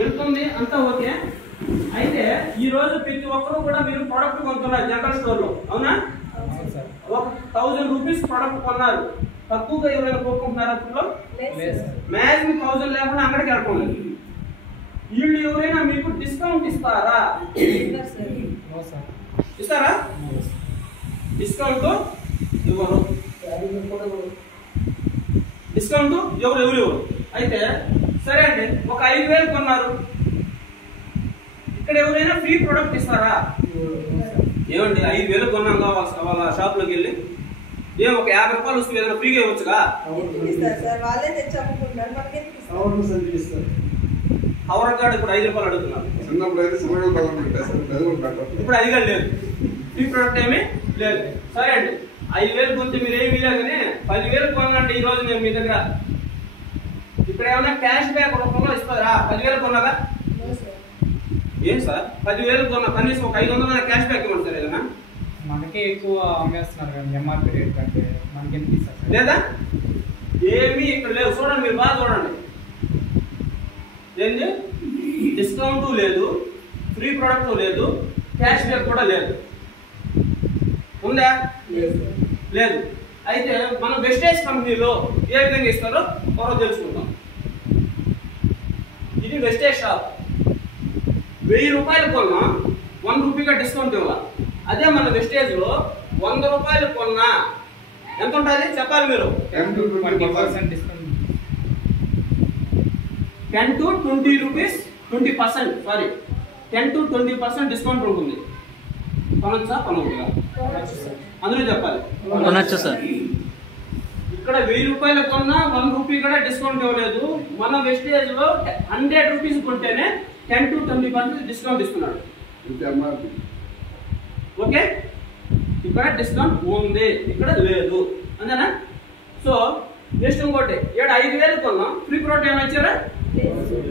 వెళ్తుంది అంతా ఓకే. అయితే ఈ రోజు ప్రతి ఒక్కరు కూడా మీరు ప్రొడక్ట్ కొంటున్నారు జనరల్ స్టోర్ లో, అవునా? 1000 రూపీస్ ప్రొడక్ట్ కొన్నారు, తక్కువగా ఎవరైనా కొనుక్కుంటున్నారు అప్పుడు మ్యాక్సిమం 1000 లేకుండా అంగడికి వెళ్ళకుండా. వీళ్ళు ఎవరైనా మీకు డిస్కౌంట్ ఇస్తారా? ఇస్తారా? డిస్కౌంట్ ఇవ్వరు. డిస్కౌంట్ ఎవరు. అయితే సరే అండి, ఒక 5000 కొన్నారు, ఇక్కడ ఎవరైనా ఫ్రీ ప్రొడక్ట్ ఇస్తారా? ఏమండి 5000 కొన్నాగా వాళ్ళ షాప్ లోకి వెళ్ళి ఏం ఒక 50 రూపాయలు వస్తుంది ఏదైనా ఫ్రీగా ఇవ్వచ్చుగా? హౌరగాడు ఇప్పుడు 5 రూపాయలు అడుగుతున్నారు, ఇప్పుడు 5 లేదు, ఫ్రీ ప్రొడక్ట్ ఏమీ లేదు. సరే అండి, 5000 కొంటే మీరు ఏమి లేదని 10,000 కొనండి ఈ రోజు నేను మీ దగ్గర. ఇక్కడ ఏమైనా క్యాష్ బ్యాక్ రూపంలో ఇస్తారా? 10,000 కొన్నాగా ఏం సార్ 10,000 కొన్నా కనీసం ఒక 500 క్యాష్ బ్యాక్ ఇవ్వండి సార్. ఏదైనా మనకే ఎక్కువ అమ్మేస్తున్నారు కానీ ఎంఆర్పీ రేట్ కంటే మనకి ఎంత ఇస్తారు లేదా? ఏమీ ఇక్కడ లేవు. చూడండి, మీరు బాగా చూడండి. ఏంటి డిస్కౌంట్ లేదు, ఫ్రీ ప్రొడక్ట్ లేదు, క్యాష్ బ్యాక్ కూడా లేదు. ఉందా? లేదు. అయితే మన వెస్టేజ్ కంపెనీలో ఏ విధంగా ఇస్తారో త్వరగా తెలుసుకుందాం. ఇది వెస్టేజ్ షాప్. 1000 రూపాయలు కొన్నా 1 రూపీగా డిస్కౌంట్ ఇవ్వాలి. అదే మన వెస్టేజ్ లో 100 రూపాయలు కొన్నా ఎంత ఉంటుంది చెప్పాలి మీరు? 20% discount. 10 to 20 rupees 20%, sorry 10 to 20% discount ఉంటుంది. కొనొచ్చా? కొనవద్దా? అందులో చెప్పాలి. కొనొచ్చు సార్. ఇక్కడ 1000 రూపాయలు కొన్నా 1 రూపీ కూడా డిస్కౌంట్ ఇవ్వలేదు. మన వెస్టేజ్ లో 100 రూపీస్ కొంటేనే 10 to 20% డిస్కౌంట్ ఇస్తున్నాడు. ఓకే, ఇక్కడ డిస్కౌంట్ ఉంది, ఇక్కడ లేదు, అంతేనా? సో నెక్స్ట్ ఇంకోటి, 5000 కొన్నాం, ఫ్రీ ప్రొడక్ట్ ఏమైనా ఇచ్చారా?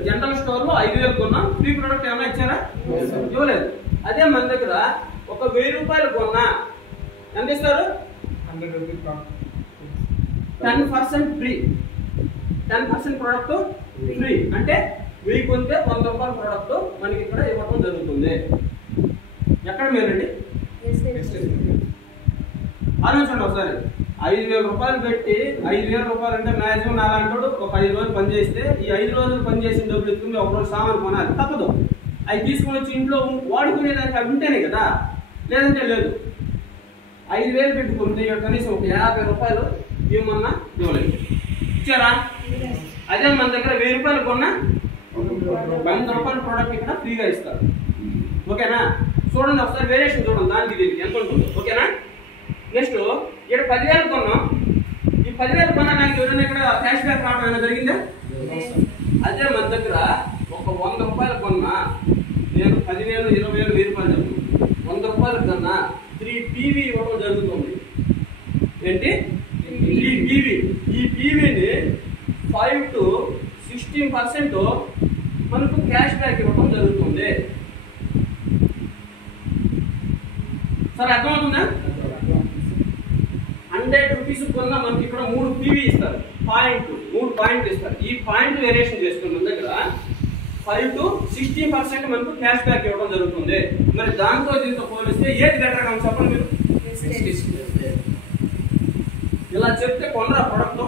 జనరల్ స్టోర్ లో 5000 కొన్నాం, ఫ్రీ ప్రొడక్ట్ ఏమైనా ఇచ్చారా? ఇవ్వలేదు. అదే మన దగ్గర ఒక 1000 రూపాయలు కొన్నా ఎంత ఇస్తారు? 100 రూపీస్ 10% ఫ్రీ. 10% ప్రొడక్ట్ ఫ్రీ అంటే 1000 కొంటే 100 రూపాయల ప్రొడక్ట్ మనకి ఇక్కడ ఇవ్వడం జరుగుతుంది. ఎక్కడ మీరండి ఆలోచించండి ఒకసారి. 5000 రూపాయలు పెట్టి 5000 రూపాయలు అంటే మాక్సిమం నాలంటాడు ఒక 5 రోజులు పనిచేస్తే ఈ 5 రోజులు పనిచేసిన డబ్బులు ఎత్తుకుని ఒక రోజు సామాన్ కొనాలి, తప్పదు. అవి తీసుకుని వచ్చి ఇంట్లో వాడుకునేదానికి అవి ఉంటేనే కదా, లేదంటే లేదు. 5000 పెట్టుకుంటే కనీసం ఒక 50 రూపాయలు ఇవ్వమన్నా ఇవ్వలేదు. ఇచ్చారా? అదే మన దగ్గర 1000 రూపాయలు కొన్నా 100 రూపాయల ప్రోడక్ట్ ఇక్కడ ఫ్రీగా ఇస్తారు. ఓకేనా? చూడండి ఒకసారి వేరియేషన్ చూడండి, దానికి దీనికి ఎంత ఉంటుంది. ఓకేనా? నెక్స్ట్ ఇక్కడ 10,000 కొన్నాం, ఈ 10,000 కొన్నా నాకు ఎవరైనా ఇక్కడ క్యాష్ బ్యాక్ రావడం ఏమైనా జరిగిందా? అదే మన దగ్గర ఒక 100 రూపాయలు కొన్నా నేను 10,000, 20,000, 1000 రూపాయలు చెప్తాను. 100 రూపాయల కన్నా 3 PV ఇవ్వడం జరుగుతుంది. ఏంటి? 3 PV. ఈ PVని 5 to 16% మనకు క్యాష్ బ్యాక్ ఇవ్వడం జరుగుతుంది. సరే, అర్థమవుతుందా? 100 రూపీస్ కొన్నా మనకి ఇక్కడ 3 PV ఇస్తారు, 3 పాయింట్లు ఇస్తారు. ఈ పాయింట్ వేరియేషన్ చేసుకున్న దగ్గర 5 to 16% మనకు క్యాష్ బ్యాక్ ఇవ్వడం జరుగుతుంది. మరి దాంతో దీంతో పోలిస్తే ఏది బెటర్ గా చెప్పండి మీరు? ఇలా చెప్తే కొనరా ప్రొడక్ట్?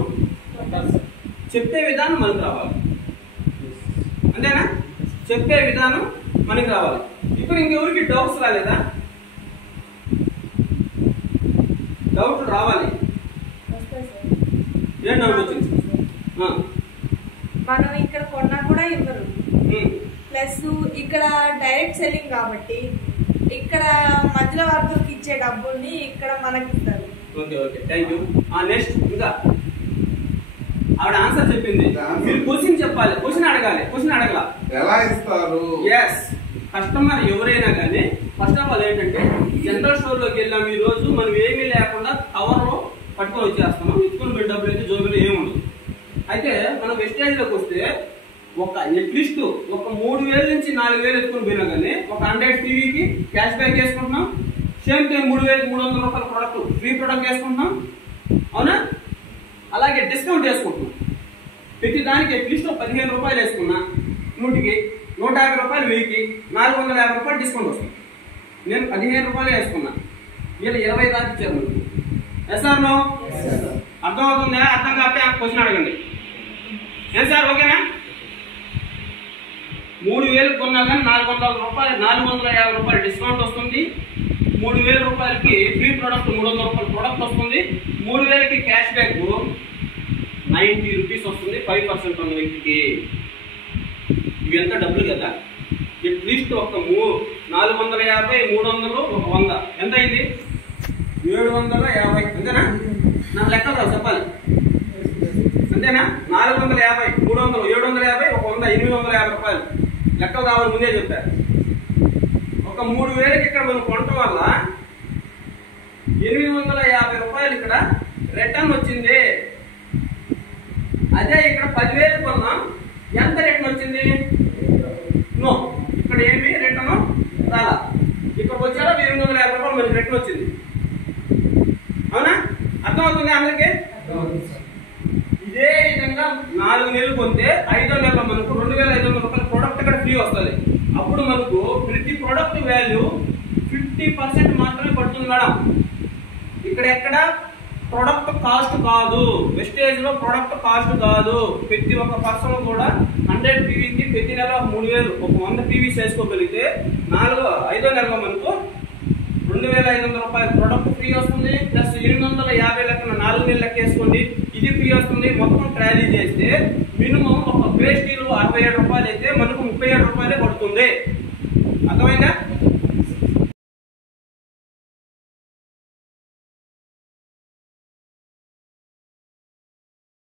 చెప్పే విధానం మనకు రావాలి, అంతేనా? చెప్పే విధానం మనకి రావాలి. ఇప్పుడు ఇంకెవరికి డౌట్స్ రాలేదా? డౌట్ రావాలి. ఏం డౌట్ వచ్చింది? మనం ఇక్కడ కొన్నా కూడా ఇవ్వరు, ప్లస్ ఇక్కడ డైరెక్ట్ సెల్లింగ్ కాబట్టి ఇక్కడ మధ్యలో వర్గంకి ఇచ్చే డబ్బుల్ని ఇక్కడ మనకి ఇస్తారు. Okay okay, thank you. Next ఇంకా ఆవిడ ఆన్సర్ చెప్పింది, మీరు క్వశ్చన్ చెప్పాలి, క్వశ్చన్ అడగాలి. క్వశ్చన్ అడగల ఎలా ఇస్తారు? ఎస్, కస్టమర్ ఎవరైనా కానీ ఫస్ట్ ఆఫ్ ఆల్ ఏంటంటే జనరల్ స్టోర్ లోకి వెళ్ళాం ఈ రోజు, మనం ఏమీ లేకుండా కవర్ లో పట్టుకొని వచ్చేస్తున్నాం, ఇచ్చుకొని బిల్ డబ్బులు అయితే జోబులు ఏముండదు. అయితే మనం వెస్టేజ్ లోకి వస్తే ఒక అట్లీస్ట్ ఒక 3,000 నుంచి 4,000 ఎత్తుకొని పోయినా కానీ ఒక 100 టీవీకి క్యాష్ బ్యాక్ వేసుకుంటున్నాం. సేమ్ టైం 3,300 రూపాయల ప్రొడక్ట్ ఫ్రీ ప్రొడక్ట్ వేసుకుంటున్నాం, అవునా? అలాగే డిస్కౌంట్ వేసుకుంటున్నాం. ప్రతి దానికి అట్లీస్ట్ 15 రూపాయలు వేసుకున్నా 100కి 150 రూపాయలు వెయ్యికి 450 రూపాయలు డిస్కౌంట్ వస్తుంది. నేను 15 రూపాయలు వేసుకున్నా, వీళ్ళు 20 దాకా ఇచ్చారు మనకు. Yes sir no? అర్థమవుతుందా? అర్థం కాకపోతే క్వశ్చన్ అడగండి. ఏం సార్ ఓకేనా? 3000 కొన్నా కానీ 450 రూపాయలు డిస్కౌంట్ వస్తుంది. 3000 రూపాయలకి ఫ్రీ ప్రొడక్ట్ 300 రూపాయల ప్రొడక్ట్ వస్తుంది. 3000కి క్యాష్ బ్యాక్ 90 రూపీస్ వస్తుంది 5% ఉన్న వ్యక్తికి. ఇవి ఎంత డబ్బులు కదా, అట్లీస్ట్ ఒక 450, 300, ఒక 100 ఎంత అయింది? 750. అంతేనా? నాకు లెక్కలు రావు చెప్పాలి. అంతేనా? 450, 300, 750, ఒక 100, 850 రూపాయలు లెక్కలు కావాలి ముందే చెప్పారు. ఒక 3000కి ఇక్కడ మనం కొనటం వల్ల 850 రూపాయలు ఇక్కడ రిటర్న్ వచ్చింది. అదే ఇక్కడ 10,000 కొన్నాం, ఎంత రిటర్న్ వచ్చింది? నో, ఇక్కడ ఏమి రిటర్న్ రాలా. ఇక్కడికి వచ్చారా 850 రూపాయలు మనకి రిటర్న్ వచ్చింది. అవునా? అర్థమవుతుంది అందరికీ? ఇదే విధంగా 4 నెలలు కొంటే 5వ నెలలో మనకు 2,500 రూపాయల ప్రొడక్ట్ ఇక్కడ ఫ్రీ వస్తుంది. అప్పుడు మనకు ప్రతి ప్రొడక్ట్ వాల్యూ 50% మాత్రమే పడుతుంది మేడం. ఇక్కడ ఎక్కడ ప్రొడక్ట్ కాస్ట్ కాదు, వెస్టేజ్ లో ప్రొడక్ట్ కాస్ట్ కాదు. ప్రతి ఒక్క పర్సన్ కూడా 100 పీవీకి ప్రతి నెల 3,000, ఒక 100 పీవీస్ వేసుకోగలిగితే 5వ నెలలో మనకు 2,500 రూపాయల ప్రొడక్ట్ ఫ్రీ వస్తుంది. ప్లస్ 850 లెక్కన 4 నెలలు లెక్క వేసుకోండి, ఇది ఫ్రీ వస్తుంది. మొత్తం ట్రాలీ చేస్తే మినిమం ఒక పేస్టీలు 67 రూపాయలు అయితే మనకు 37 రూపాయలే పడుతుంది. అర్థమైందా?